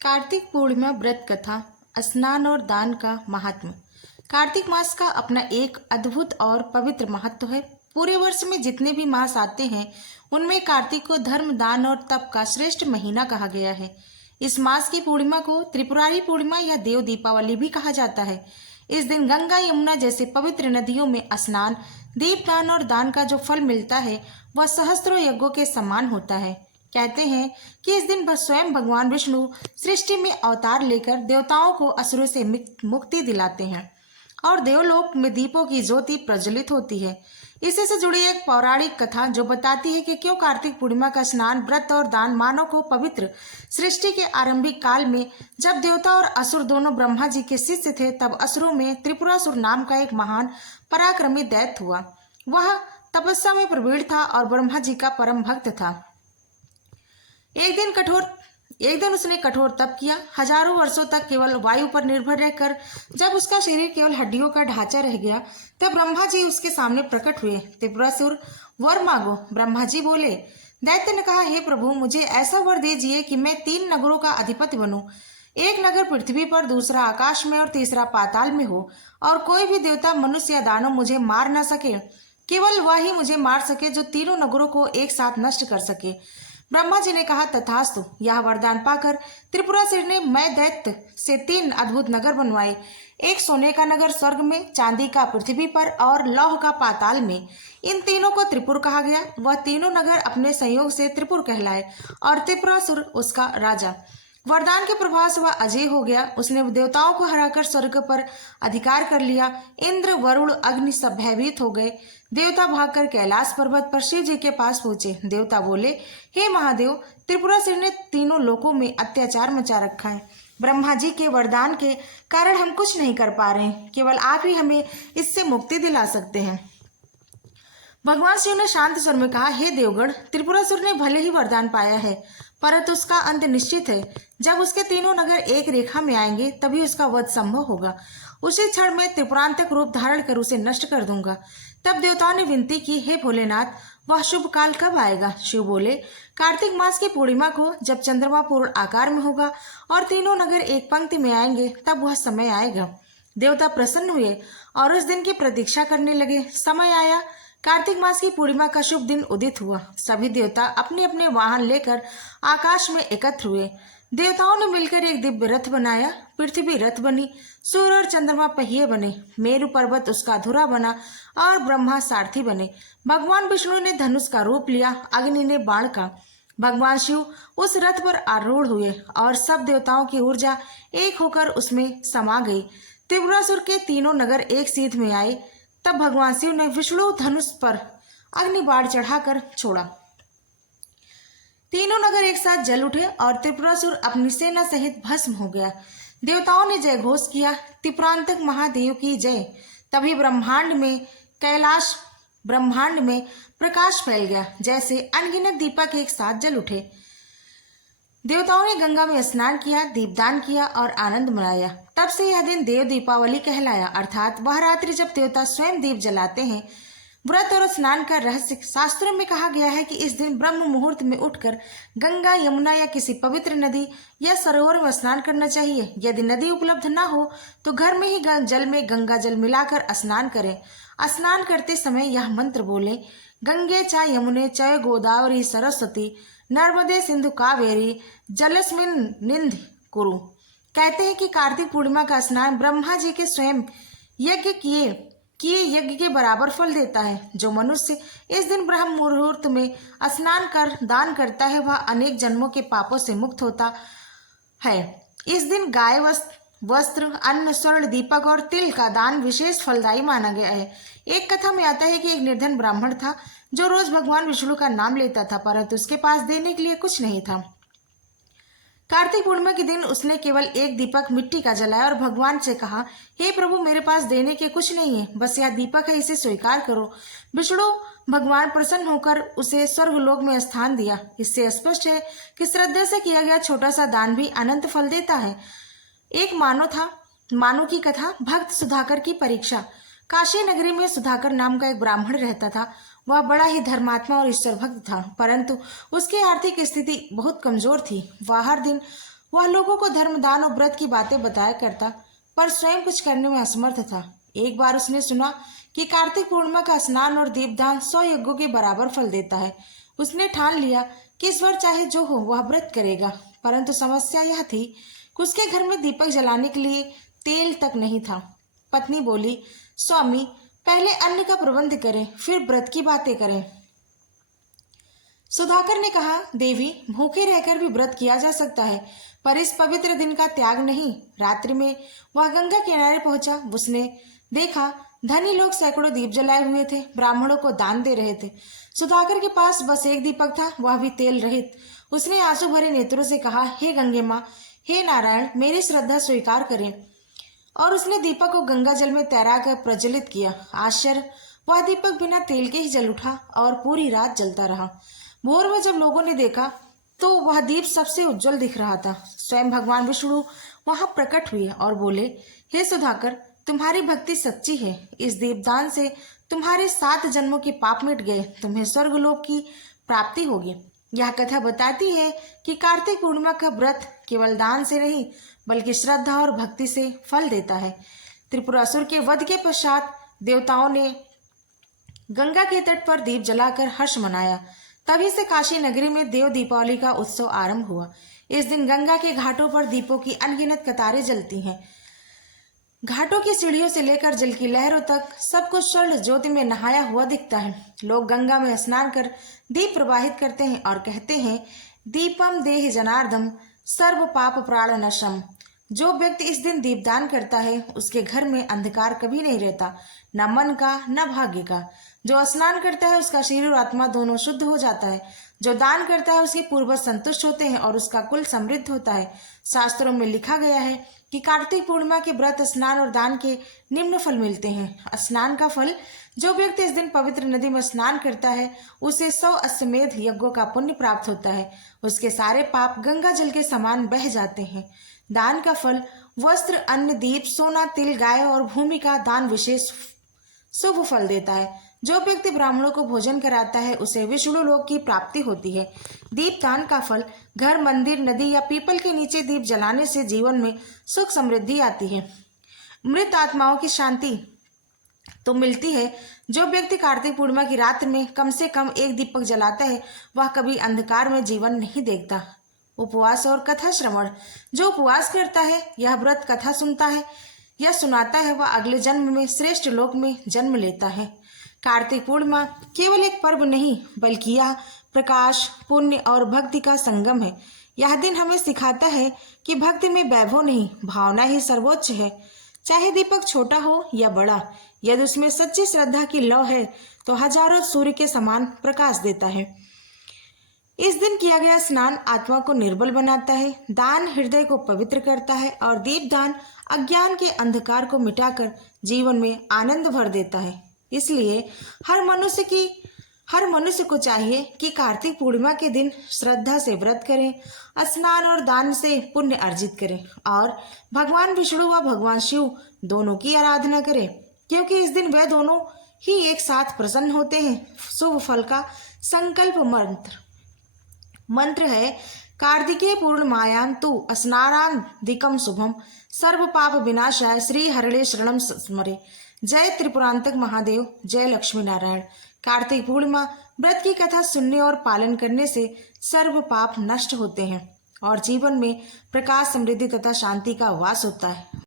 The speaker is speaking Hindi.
कार्तिक पूर्णिमा व्रत कथा, स्नान और दान का महात्म्य। कार्तिक मास का अपना एक अद्भुत और पवित्र महत्व है। पूरे वर्ष में जितने भी मास आते हैं उनमें कार्तिक को धर्म, दान और तप का श्रेष्ठ महीना कहा गया है। इस मास की पूर्णिमा को त्रिपुरारी पूर्णिमा या देव दीपावली भी कहा जाता है। इस दिन गंगा, यमुना जैसे पवित्र नदियों में स्नान, दीपदान और दान का जो फल मिलता है वह सहस्त्रों यज्ञों के समान होता है। कहते हैं कि इस दिन स्वयं भगवान विष्णु सृष्टि में अवतार लेकर देवताओं को असुरों से मुक्ति दिलाते हैं और देवलोक में दीपों की ज्योति प्रज्वलित होती है। इसी से जुड़ी एक पौराणिक कथा जो बताती है कि क्यों कार्तिक पूर्णिमा का स्नान, व्रत और दान मानव को पवित्र सृष्टि के आरंभिक काल में जब देवता और असुर दोनों ब्रह्मा जी के शिष्य थे, तब असुरों में त्रिपुरासुर नाम का एक महान पराक्रमी दैत्य हुआ। वह तपस्या में प्रवीण था और ब्रह्मा जी का परम भक्त था। एक दिन उसने कठोर तप किया। हजारों वर्षों तक केवल वायु पर निर्भर रहकर जब उसका शरीर केवल हड्डियों का ढांचा रह गया, तब ब्रह्मा जी उसके सामने प्रकट हुए। त्रिपुरासुर, वर मांगो। ब्रह्मा जी बोले। दैत्य ने कहा, हे प्रभु, मुझे ऐसा वर दीजिए कि मैं 3 नगरों का अधिपति बनूं। एक नगर पृथ्वी पर, दूसरा आकाश में और तीसरा पाताल में हो, और कोई भी देवता, मनुष्य या दानव मुझे मार न सके। केवल वह ही मुझे मार सके जो तीनों नगरों को एक साथ नष्ट कर सके। ब्रह्मा जी ने कहा, तथास्तु। यह वरदान पाकर त्रिपुरासुर ने मैं दैत्य से 3 अद्भुत नगर बनवाए। एक सोने का नगर स्वर्ग में, चांदी का पृथ्वी पर और लौह का पाताल में। इन तीनों को त्रिपुर कहा गया। वह तीनों नगर अपने संयोग से त्रिपुर कहलाए और त्रिपुरासुर उसका राजा। वरदान के प्रभाव से वह अजय हो गया। उसने देवताओं को हराकर स्वर्ग पर अधिकार कर लिया। इंद्र, वरुण, अग्नि सब भयभीत हो गए। देवता भागकर कैलाश पर्वत पर शिव जी के पास पहुंचे। देवता बोले, हे महादेव, त्रिपुरासुर ने तीनों लोकों में अत्याचार मचा रखा है। ब्रह्मा जी के वरदान के कारण हम कुछ नहीं कर पा रहे हैं। केवल आप ही हमें इससे मुक्ति दिला सकते हैं। भगवान शिव ने शांत स्वर में कहा, हे देवगण, त्रिपुरासुर ने भले ही वरदान पाया है, परंतु उसका अंत निश्चित है। जब उसके तीनों नगर एक रेखा में आएंगे तभी उसका वध संभव होगा। उसी क्षण में त्रिपुरांतक रूप धारण कर उसे नष्ट कर दूंगा। तब देवताओं ने विनती की, हे भोलेनाथ, वह शुभ काल कब आएगा? शिव बोले, कार्तिक मास की पूर्णिमा को, जब चंद्रमा पूर्ण आकार में होगा और तीनों नगर एक पंक्ति में आएंगे, तब वह समय आएगा। देवता प्रसन्न हुए और उस दिन की प्रतीक्षा करने लगे। समय आया। कार्तिक मास की पूर्णिमा का शुभ दिन उदित हुआ। सभी देवता अपने अपने वाहन लेकर आकाश में एकत्र हुए। देवताओं ने मिलकर एक दिव्य रथ बनाया। पृथ्वी रथ बनी, सूर्य और चंद्रमा पहिए बने, मेरु पर्वत उसका धुरा बना और ब्रह्मा सारथी बने। भगवान विष्णु ने धनुष का रूप लिया, अग्नि ने बाण का। भगवान शिव उस रथ पर आरूढ़ हुए और सब देवताओं की ऊर्जा एक होकर उसमें समा गई। त्रिपुरासुर के तीनों नगर एक सीध में आए। तब भगवान शिव ने विष्णु धनुष पर अग्नि बाण चढ़ाकर छोड़ा। तीनों नगर एक साथ जल उठे और त्रिपुरासुर अपनी सेना सहित भस्म हो गया। देवताओं ने जय घोष किया, त्रिपुरांतक महादेव की जय। तभी ब्रह्मांड में प्रकाश फैल गया, जैसे अनगिनत दीपक एक साथ जल उठे। देवताओं ने गंगा में स्नान किया, दीपदान किया और आनंद मनाया। तब से यह दिन देव दीपावली कहलाया, अर्थात वह रात्रि जब देवता स्वयं दीप जलाते हैं। व्रत और स्नान का रहस्य शास्त्रों में कहा गया है कि इस दिन ब्रह्म मुहूर्त में उठकर गंगा, यमुना या किसी पवित्र नदी या सरोवर में स्नान करना चाहिए। यदि नदी उपलब्ध न हो तो घर में ही जल में गंगा जल मिलाकर स्नान करें। स्नान करते समय यह मंत्र बोलें, गंगे च यमुने चय गोदावरी सरस्वती नर्मदे सिंधु कावेरी जलस्मिन् निधि कुरु। कहते हैं कि कार्तिक पूर्णिमा का स्नान ब्रह्मा जी के स्वयं यज्ञ किए यज्ञ के बराबर फल देता है। जो मनुष्य इस दिन ब्रह्म मुहूर्त में स्नान कर दान करता है वह अनेक जन्मों के पापों से मुक्त होता है। इस दिन गाय, वस्त्र, अन्न, स्वर्ण, दीपक और तिल का दान विशेष फलदायी माना गया है। एक कथा में आता है कि एक निर्धन ब्राह्मण था जो रोज भगवान विष्णु का नाम लेता था, परंतु उसके पास देने के लिए कुछ नहीं था। कार्तिक पूर्णिमा के दिन उसने केवल एक दीपक मिट्टी का जलाया और भगवान से कहा, हे प्रभु, मेरे पास देने के कुछ नहीं है, बस यह दीपक है, इसे स्वीकार करो। विष्णु भगवान प्रसन्न होकर उसे स्वर्गलोक में स्थान दिया। इससे स्पष्ट है कि श्रद्धा से किया गया छोटा सा दान भी अनंत फल देता है। एक मानो की कथा, भक्त सुधाकर की परीक्षा। काशी नगरी में सुधाकर नाम का एक ब्राह्मण रहता था। वह बड़ा ही धर्मात्मा और ईश्वर भक्त था, परंतु उसकी आर्थिक स्थिति बहुत कमजोर थी। वह हर दिन वह लोगों को धर्म, दान और व्रत की बातें बताया करता, पर स्वयं कुछ करने में असमर्थ था। एक बार उसने सुना कि कार्तिक पूर्णिमा का स्नान और दीपदान 100 यज्ञों के बराबर फल देता है। उसने ठान लिया कि इस बार चाहे जो हो वह व्रत करेगा, परंतु समस्या यह थी कि उसके घर में दीपक जलाने के लिए तेल तक नहीं था। पत्नी बोली, स्वामी, पहले अन्न का प्रबंध करें, फिर व्रत की बातें करें। सुधाकर ने कहा, देवी, भूखे रहकर भी व्रत किया जा सकता है, पर इस पवित्र दिन का त्याग नहीं। रात्रि में वह गंगा किनारे पहुंचा। उसने देखा धनी लोग सैकड़ों दीप जलाए हुए थे, ब्राह्मणों को दान दे रहे थे। सुधाकर के पास बस एक दीपक था, वह भी तेल रहित। उसने आंसू भरे नेत्रों से कहा, हे गंगे माँ, हे नारायण, मेरी श्रद्धा स्वीकार करें। और उसने दीपक को गंगा जल में तैरा कर प्रज्वलित किया। आश्चर्य, वह दीपक बिना तेल के ही जल उठा और पूरी रात जलता रहा। भोर में जब लोगों ने देखा तो वह दीप सबसे उज्जवल दिख रहा था। स्वयं भगवान विष्णु वहां प्रकट हुए और बोले, हे सुधाकर, तुम्हारी भक्ति सच्ची है। इस दीपदान से तुम्हारे 7 जन्मों के पाप मिट गए, तुम्हें स्वर्गलोक की प्राप्ति होगी। यह कथा बताती है कि कार्तिक पूर्णिमा का व्रत केवल दान से नहीं बल्कि श्रद्धा और भक्ति से फल देता है। त्रिपुरासुर के वध के पश्चात देवताओं ने गंगा के तट पर दीप जलाकर हर्ष मनाया। तभी से काशी नगरी में देव दीपावली का उत्सव आरंभ हुआ। इस दिन गंगा के घाटों पर दीपों की अनगिनत कतारें जलती हैं। घाटों की सीढ़ियों से लेकर जल की लहरों तक सब कुछ स्वर्ण ज्योति में नहाया हुआ दिखता है। लोग गंगा में स्नान कर दीप प्रवाहित करते हैं और कहते हैं, दीपम देहि जनार्दन सर्व पाप प्राणनाशम। जो व्यक्ति इस दिन दीपदान करता है उसके घर में अंधकार कभी नहीं रहता, न मन का न भाग्य का। जो स्नान करता है उसका शरीर और आत्मा दोनों शुद्ध हो जाता है। जो दान करता है उसके पूर्वज संतुष्ट होते हैं और उसका कुल समृद्ध होता है। शास्त्रों में लिखा गया है कि कार्तिक पूर्णिमा के व्रत, स्नान और दान के निम्न फल मिलते हैं। स्नान का फल, जो व्यक्ति इस दिन पवित्र नदी में स्नान करता है उसे 100 अश्वमेध यज्ञों का पुण्य प्राप्त होता है। उसके सारे पाप गंगा जल के समान बह जाते हैं। दान का फल, वस्त्र, अन्न, दीप, सोना, तिल, गाय और भूमि का दान विशेष शुभ फल देता है। जो व्यक्ति ब्राह्मणों को भोजन कराता है उसे विष्णु लोक की प्राप्ति होती है। दीपदान का फल, घर, मंदिर, नदी या पीपल के नीचे दीप जलाने से जीवन में सुख समृद्धि आती है। मृत आत्माओं की शांति तो मिलती है। जो व्यक्ति कार्तिक पूर्णिमा की रात में कम से कम एक दीपक जलाता है वह कभी अंधकार में जीवन नहीं देखता। उपवास और कथा श्रवण, जो उपवास करता है, यह व्रत कथा सुनता है या सुनाता है, वह अगले जन्म में श्रेष्ठ लोक में जन्म लेता है। कार्तिक पूर्णिमा केवल एक पर्व नहीं बल्कि यह प्रकाश, पुण्य और भक्ति का संगम है। यह दिन हमें सिखाता है कि भक्ति में वैभव नहीं, भावना ही सर्वोच्च है। चाहे दीपक छोटा हो या बड़ा, यदि उसमें सच्ची श्रद्धा की लौ है तो हजारों सूर्य के समान प्रकाश देता है। इस दिन किया गया स्नान आत्मा को निर्बल बनाता है, दान हृदय को पवित्र करता है और दीपदान अज्ञान के अंधकार को मिटाकर जीवन में आनंद भर देता है। इसलिए हर मनुष्य को चाहिए कि कार्तिक पूर्णिमा के दिन श्रद्धा से व्रत करें, स्नान और दान से पुण्य अर्जित करें और भगवान विष्णु व भगवान शिव दोनों की आराधना करें, क्योंकि इस दिन वे दोनों ही एक साथ प्रसन्न होते हैं। शुभ फल का संकल्प मंत्र है, कार्तिके पूर्णिमायां तु स्नानादिकं शुभम सर्व पाप विनाशाय श्री हरणे शरणम स्मरे। जय त्रिपुरांतक महादेव, जय लक्ष्मी नारायण। कार्तिक पूर्णिमा व्रत की कथा सुनने और पालन करने से सर्व पाप नष्ट होते हैं और जीवन में प्रकाश, समृद्धि तथा शांति का वास होता है।